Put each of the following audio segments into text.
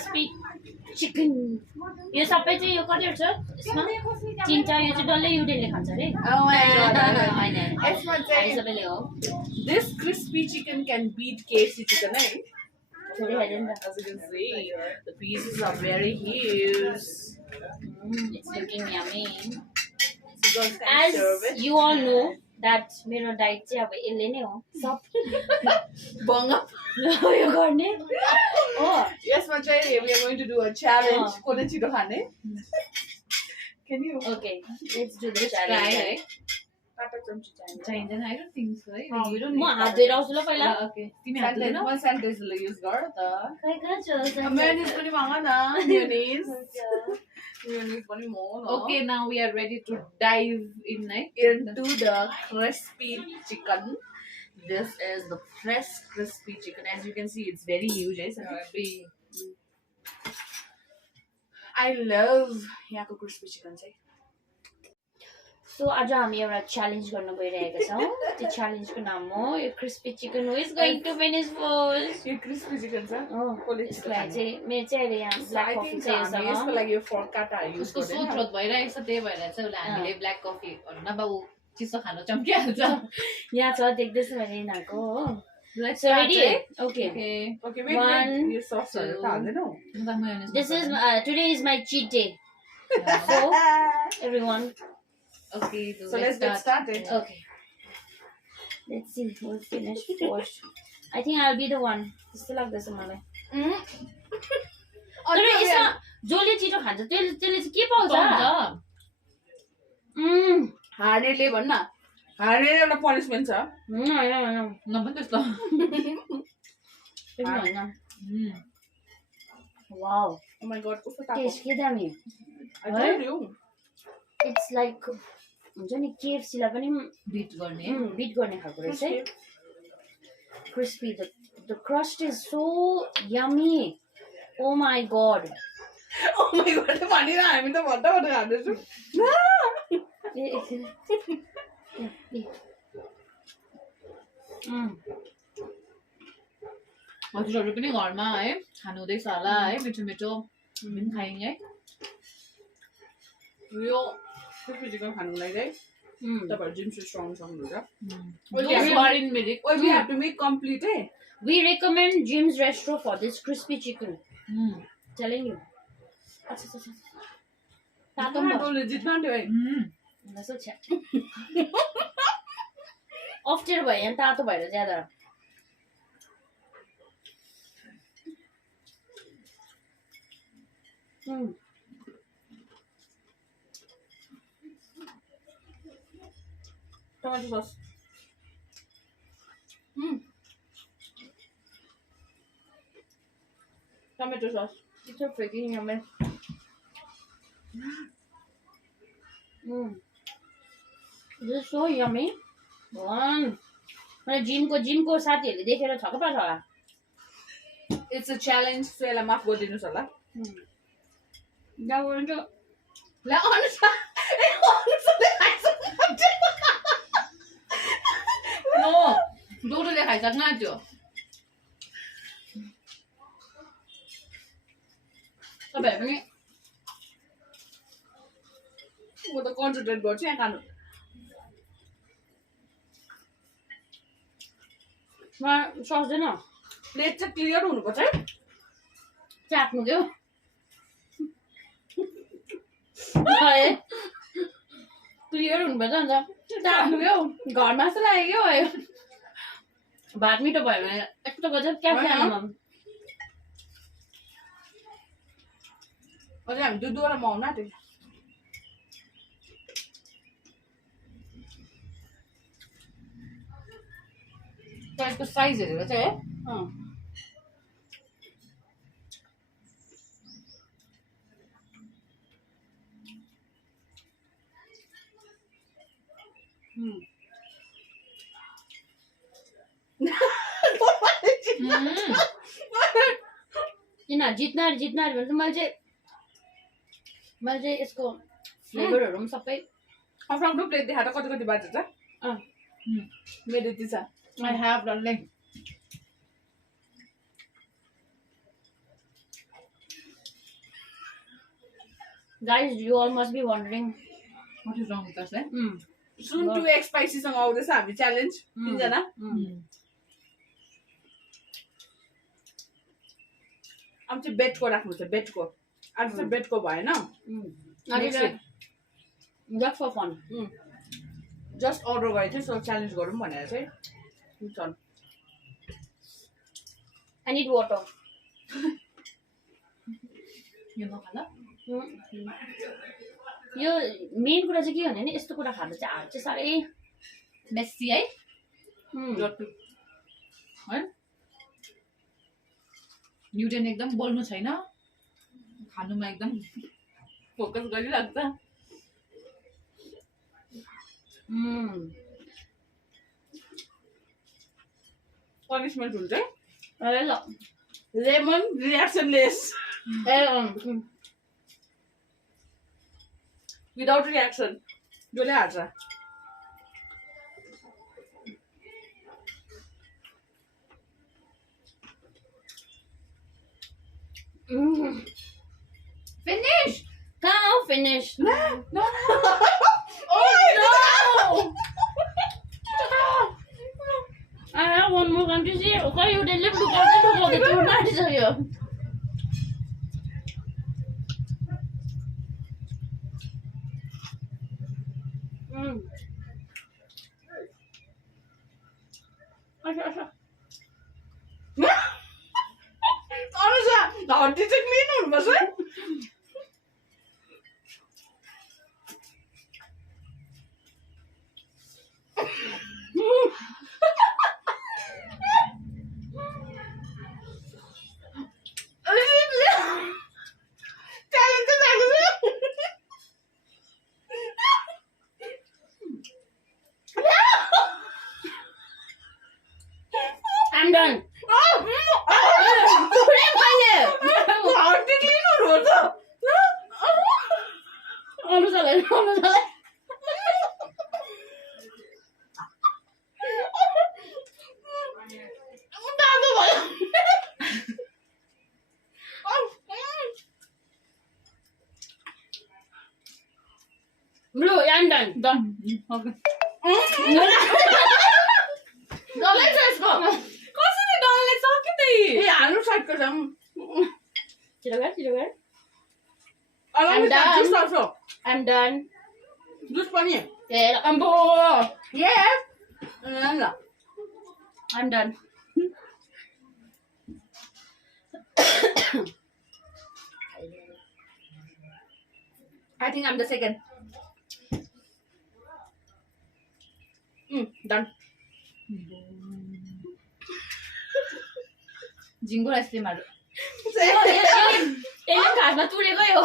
crispy chicken. यो सबै चाहिँ यो कतिहरु छ यसमा तीनटा यो चाहिँ डल्लै युडेले खान्छ रे Oh my god. हैन यसमा चाहिँ सबैले हो this crispy chicken can beat KFC chicken, eh? छोरी हेर्नु त As you can see, the pieces are very huge. it's looking yummy So girls can as serve it. you all know that मेरो diet चाहिँ अब यसले नै हो सब Bong up. यो गर्ने हो Yes, Machay, we are going to do a challenge. Kone chito khane. Can you? okay let's do the Try, challenge right? Tata chamchi challenge. चाहिँदैन I don't think so. You don't म हात धोएर आउँछु ल पहिला Okay. तिमी हात Sentence, धुदैनौ? one sentence will use garda. खै कहाँ छ Mayonnaise pani manga na. Mayonnaise. Mayonnaise pani mo na. Okay, now we are ready to dive in, right? Into the crispy chicken. This is the fresh crispy chicken. As you can see, it's very huge. Eh? So I love yako crispy chicken. Say. So आज हामी एउटा challenge गर्न गइरहेका छौं त्यो च्यालेन्जको नाम हो यो crispy chicken who is going to finish first You crispy chicken, sir? यसलाई चाहिँ मेरो चाहिँ अहिले यहाँ ब्ल्याक I कफी think चाहिँ यसको योसँग लागि यो fork काटा use उसको गर्दैन। सो थ्रोट भइरहेको छ त्यही भएर चाहिँ उसलाई हामीले ब्ल्याक कफी नभए ऊ चिसो खानु चम्किहाल्छ यहाँ छ देख्दैछु मैले यिनीहरूको हो Let's so start, ready right? Okay Okay. Okay, One, wait. यो sauceहरू त हाल्दैनौ? म त mayonnaise this is today is my chit day Yeah. So everyone Okay, So let's get started. Okay. Let's see who will finish first. I think I'll be the one. Still like this मलाई. तर यसमा जसले छिटो खान्छ त्यसले चाहिँ के पाउँछ? हार्नेले भन्न हार्नेले एउटा पनिसमेन्ट छ। हैन नभन् त्यस्तो वाउ Oh my god, कस्तो तातो। टेस्ट के दामी I told you. It's like हुन्छ नि KFC लाई पनि बिट गर्ने बिट गर्ने खालको रहेछ है crispy the crust is so yummy oh my god Oh my god, भनिरा हामी त भन्दा भन्दा खाँदैछौँ। हजुरहरू पनि घरमा है खानु हुँदैछ होला है मिठो मिठो हामी पनि खायौँ है यो crispy chicken खानुको लागि चाहिँ तपाईहरु जिम स्ट्रङ सक्नुहुन्छ। We have to make complete, eh? we recommend Jim's Restaurant for this crispy chicken telling you तातो I told you, जित्न आँट्यो है। अप्ठ्यारो भयो यहाँ तातो भएर ज्यादा tomato sauce. Tomato sauce. It's so freaking yummy. This is so yummy. मलाई जिमको साथीहरूले देखेर छक्क पर्छ होला It's a challenge, so यसलाई माफ गरिदिनुस् होला। ला अनुसा नो डोडोले खाइसक्न आँट्यो तपाईहरु पनि म त कन्सन्ट्रेट गर्छु यहाँ खानु। सक्दैन प्लेट चाहिँ क्लियर हुनुपर्छ है। चाख्नु क्या क्लियर हुनुपर्छ अन्त चाख्नु क्या घरमा जस्तो लाग्यो क्या भात मिठो भयो भने यस्तो गर्छ क्या खानुमा अझै हामी दुधवाला मगाउन आँट्यो। त्यसको साइज हेरेर चाहिँ है किन जित्न भने त मैले चाहिँ यसको फ्लेभरहरू पनि सबै आफ्नो प्लेट देखाएर कति कति बाँच्छ त? मेरो यति छ। I have darling Guys, you all must be wondering. What is wrong with us, eh? Soon 2x spicy सँग आउँदैछ हामी च्यालेन्ज तिनजना अब चाहिँ बेटको राख्नु छ बेटको आज चाहिँ बेटको भएन Next week. Just for fun. Just order गरेको थियो सो च्यालेन्ज गरौँ भनेर चाहिँ चल I need water. यो नखाला यो मेन कुरा चाहिँ के भने नि यस्तो कुरा खाँदा चाहिँ हात चाहिँ साह्रै मेस्सी है है न्युटन एकदम बोल्नु छैन खानुमा एकदम फोकस गरिराख्छ पनिसमेन्ट हुन्छ है लेमन रियाक्सनलेस विदाउट रियाक्सन जसले हाल्छ finish Can't finish. No. Oh no! I have one more country to see. Okay, you deliver to go the two nights of you. हड्डी चाहिँ क्लिन हुनुपर्छ I'm done. हड्डी clean हुनुपर्छ Blue, I'm done. Done. Okay. Let's go. कसरी डलले सकिँदै हाल्नु साइडको जाम I'm done. Juice also I'm done. Juice पनि Yeah, yes ल I'm done. I think I'm the second. Done. जिङ्गो आइसक्रिमहरु यसले खासमा तुरेकै हो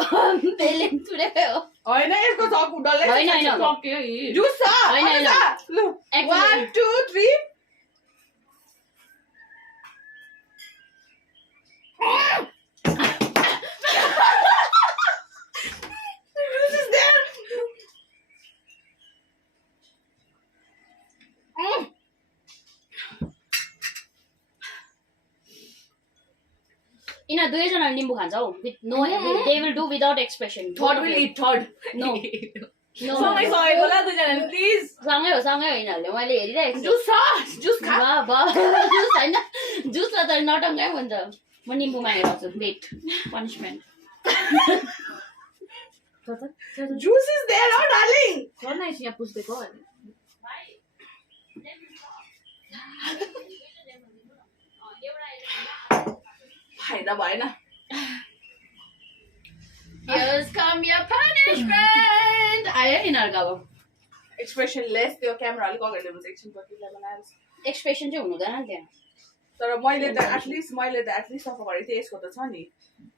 त्यसले तुरेकै हो होइन यसको सक्नु डल्लै होइन, होइन। सक्यो यी जुस छ होइन, होइन। ल Actually- 1 2 3 Juice is there. यिनीहरू दुवैजनाले निम्बु खान्छ हौ no they will do without expression Third will eat third. नो सँगै सकेको ल दुईजनाले प्लिज सँगै हो यिनीहरूले मैले हेरिरहेको छु जुस छ जुस खा जुस होइन जुसमा त नटङ्गै हुन्छ म निम्बु मागेर आउँछु wait punishment Juice is there, oh darling. गर्न यसो यहाँ पुस्देको अनि फाइदा भएन Here's come your punishment आयो यिनीहरूको अब एक्सप्रेसन लेस त्यो क्यामेरा अलिक अगाडि ल्याउनु एकछिन पछि बनाएर एक्सप्रेसन चाहिँ हुनु हुँदैन त्यहाँ तर मैले त एटलिस्ट सफा गरेको थिएँ यसको त छ नि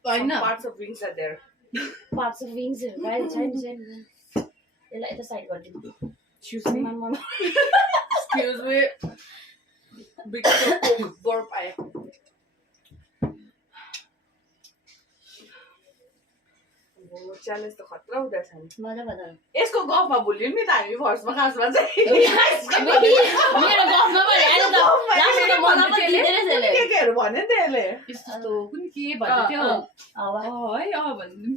होइन parts of wings are there parts of विङ्सहरू गाडी छैन यसलाई यता साइड गरिदिनु excuse me excuse me big burp आयो च्यालेन्ज त खतरा हुँदैछ नि मजा मजा यसको गफमा भुल्यौँ नि त हामी फर्स्टमा खासमा चाहिँ मेरो गफमा पनि आयो त लास्टमा त मजा पनि दिँदैन यसले केकेहरू भन्यो नि त यसले यस्तो कुन के भन्दै थियो हावा है भन्नु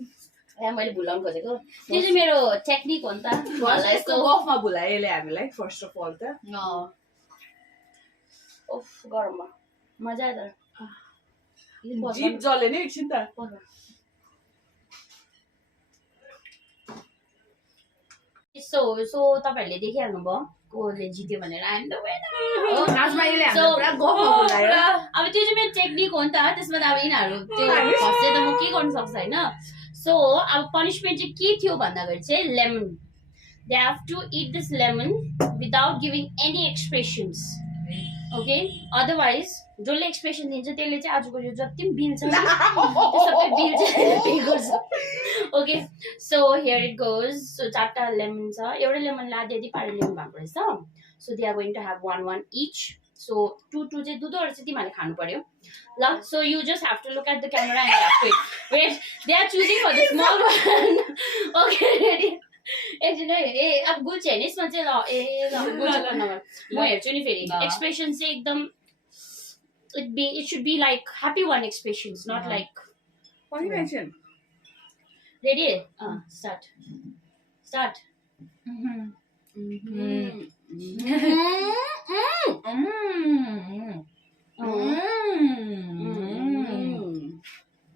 यहाँ मैले भुलाउनु खोजेको त्यो चाहिँ मेरो टेक्निक हो नि त मलाई यसको गफमा भुलायो यसले हामीलाई फर्स्ट अफ अल त ओफ गरममा मजा आयो तर जिप जल्यो नि एकछिन त सो तपाईहरुले देखिहाल्नु भयो कोले जित्यो भनेर आइम द लास्टमा यसले हामीलाई पुरा गफमा भुलायो अब त्यो चाहिँ मेरो टेक्निक हो नि त त्यसमा त अब यिनीहरू त्यो फस्दै त म के गर्न सक्छ हैन सो अब पनिशमेन्ट चाहिँ के थियो भन्दाखेरि चाहिँ lemon they have to eat this lemon without giving any expressions okay otherwise जसले एक्सप्रेसन दिन्छ त्यसले चाहिँ आजको यो जति पनि बिल छ नि त्यो सबै बिल चाहिँ पे गर्छ okay so here it goes so 4टा लेमन छ एउटा लेमनले आधी आधी पारेर ल्याउनु भएको रहेछ so they are going to have 1 each so 2 चाहिँ दुधहरू चाहिँ तिमीहरूले खानु पर्यो ल so you just have to look at the camera and have to wait they are choosing for the small one okay ready एकछिन है ए अब गुल्छ होइन यसमा चाहिँ ल ए ल गुल्छ म हेर्छु नि फेरि एक्सप्रेसन चाहिँ एकदम it should be like happy one expressions not like पढिरहेछन् ready start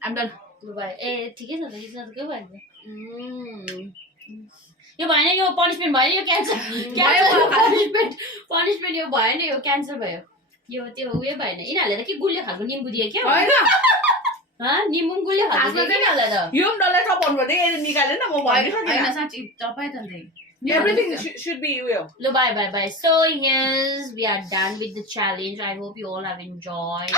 I'm done ल भाइ ए ठिकै छ त यसमा त के भयो यो भएन यो पनिशमेन्ट भएन यो क्यान्सर पनिशमेन्ट यो भएन यो क्यान्सर भयो यो त्यो उयो भएन यिनीहरूले त के गुलियो खालको निम्बु दियो क्या निम्बु गुलियो खालको दियो यिनीहरूलाई त यो पनि डल्लै थपाउनु पर्दै यसले निकालेन म भनिसकेँ साँच्ची तपाईँ त everything should be you Lo, bye. So yes, we are done with the challenge. I hope you all have enjoyed.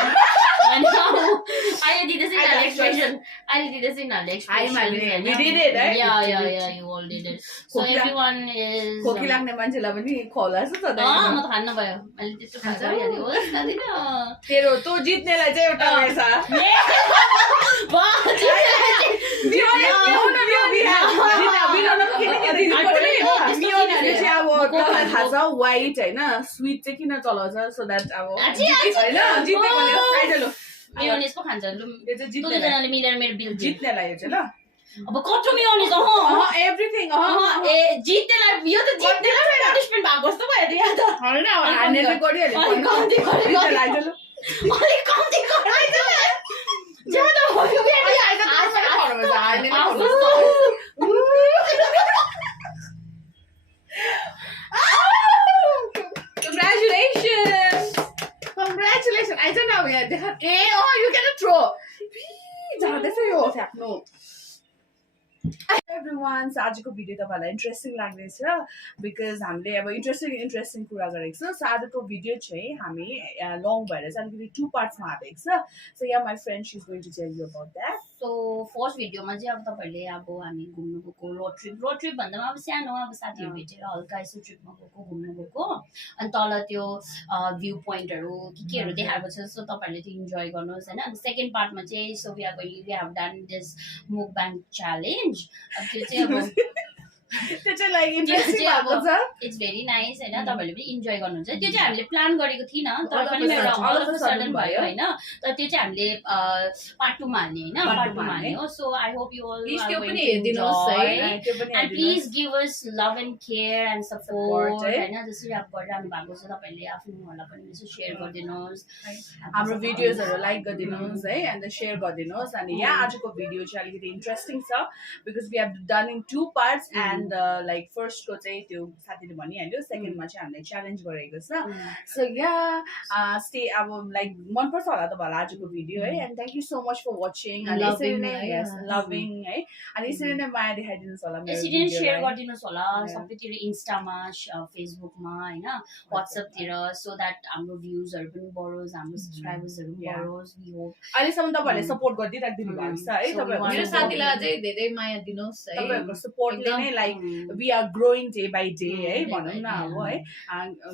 And now, I did this in our expression. We did it, right? Yeah, you all did it. So everyone is. खोकी लाग्ने मान्छेलाई पनि खुवाउला जस्तो छ म त खान्न भयो मैले त्यस्तो खान्छ तेरो तँ जित्नेलाई चाहिँ एउटा व्हाइट होइन स्वीट चाहिँ किन चलाउँछ सो द्याट अब मेयोनिज पो खान्छ दुईजनाले मिलेर मेरो बिल जित्नेलाई यो चाहिँ ल अब कत्रो मेयोनिज एभ्रिथिङ ए जित्नेलाई यो त जित्नेलाई पनिशमेन्ट भएको जस्तो भयो त यहाँ त हैन हानेले गरिहाल्यो कम्ती गरिहाल्यो अलिक कम्ती गरिहाल्यो ज्यादा भयो Congratulations! I don't know yet. You get a throw. जाँदैछ यो फ्याक्नु everyone so आजको भिडियो तपाईहरुलाई इन्ट्रेस्टिङ लाग्दैछ बिकज हामीले अब इन्ट्रेस्टिङ कुरा गरेको छौं सो आजको भिडियो चाहिँ हामी लङ भएर चाहिँ अलिकति 2 पार्ट्समा हालेको छ so yeah my friend she is going to tell you about that so first भिडियोमा चाहिँ अब तपाईहरुले अब हामी घुम्नु गएको रोड ट्रिप भन्दामा अब सानो अब साथीहरु भेटेर हल्का यसो ट्रिपमा गएको घुम्नु गएको अनि तल त्यो भ्यू पोइन्टहरु केहरु देखाएको छ सो तपाईहरुले त्यो इन्जोय गर्नुहोस् हैन अनि सेकेन्ड पार्टमा चाहिँ so we have done this mukbang challenge अब त्यो चाहिँ अब त्यो चाहिँ लाइक इन्ट्रेस्टिङ भएको छ इट्स भेरी नाइस हैन तपाईहरुले पनि इन्जोय गर्नुहुन्छ त्यो चाहिँ हामीले प्लान गरेको थिएन तर पनि मेरो अल अफ सडन भयो हैन तर त्यो चाहिँ हामीले पार्ट 2 मा हाल्ने हैन पार्ट 2 मा हाल्ने हो so I hope you all त्यो पनि हेर्दिनुहोस् है and please give us love and care and support हैन जसरी अब गरिरहनु भएको छ तपाईहरुले आफ्नोहरुलाई पनि यसो शेयर गरिदिनुहोस् हाम्रो भिडियोजहरु लाइक गरिदिनुहोस् है एन्ड शेयर गरिदिनुहोस् अनि यहाँ आजको भिडियो चाहिँ अलिकति इन्ट्रेस्टिङ छ because we have done in 2 parts and like first को चाहिँ त्यो साथीले भनिहाल्यो सेकेन्डमा चाहिँ हामीले च्यालेन्ज गरेको छ सो या स्टे अब लाइक मन पर्छ होला तपाईहरुलाई आजको भिडियो है and thank you so much for watching अनि यसरी नै लभिङ है अनि यसरी नै माया देखाइदिनुस् होला मेरो यसरी नै शेयर गरिदिनुस् होला सबैतिर इन्स्टामा फेसबुकमा हैन व्हाट्सएपतिर सो दैट हाम्रो भ्यूजहरु पनि बढोस् हाम्रो सब्स्क्राइबर्सहरु पनि बढोस् वी होप अहिलेसम्म तपाईहरुले सपोर्ट गरिदिराख्दिनु भएको छ है तपाईहरु मेरो साथीलाई अझै धेरै माया दिनुहोस् है तपाईहरुको सपोर्टले नै like we are growing day by day है भनौं न अब है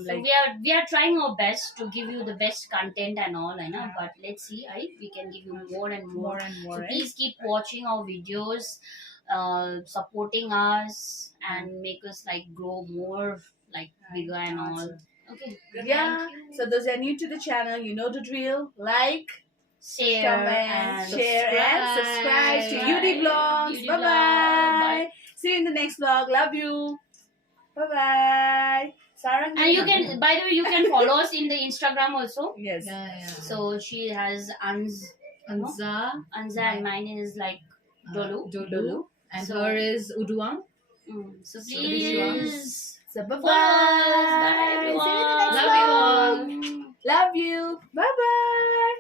like we are trying our best to give you the best content and all I know but let's see we can give you more and more so please keep watching our videos supporting us and make us like grow more like bigger and all okay yeah so those are new to the channel you know the drill like share, comment, and share, and subscribe to subscribe. UD Vlogs. UD Bye Vlog. bye. Bye. See you in the next vlog. Love you. Bye bye. Sarah. And you can, by the way, you can follow us in the Instagram also. Yes. Yeah. So she has Anza, Anza, and mine is like Dolu. Dolu. And So- her is Uduang. So So please So bye follow us. Bye everyone. See you in the next Love you all. vlog. Love you. Bye bye.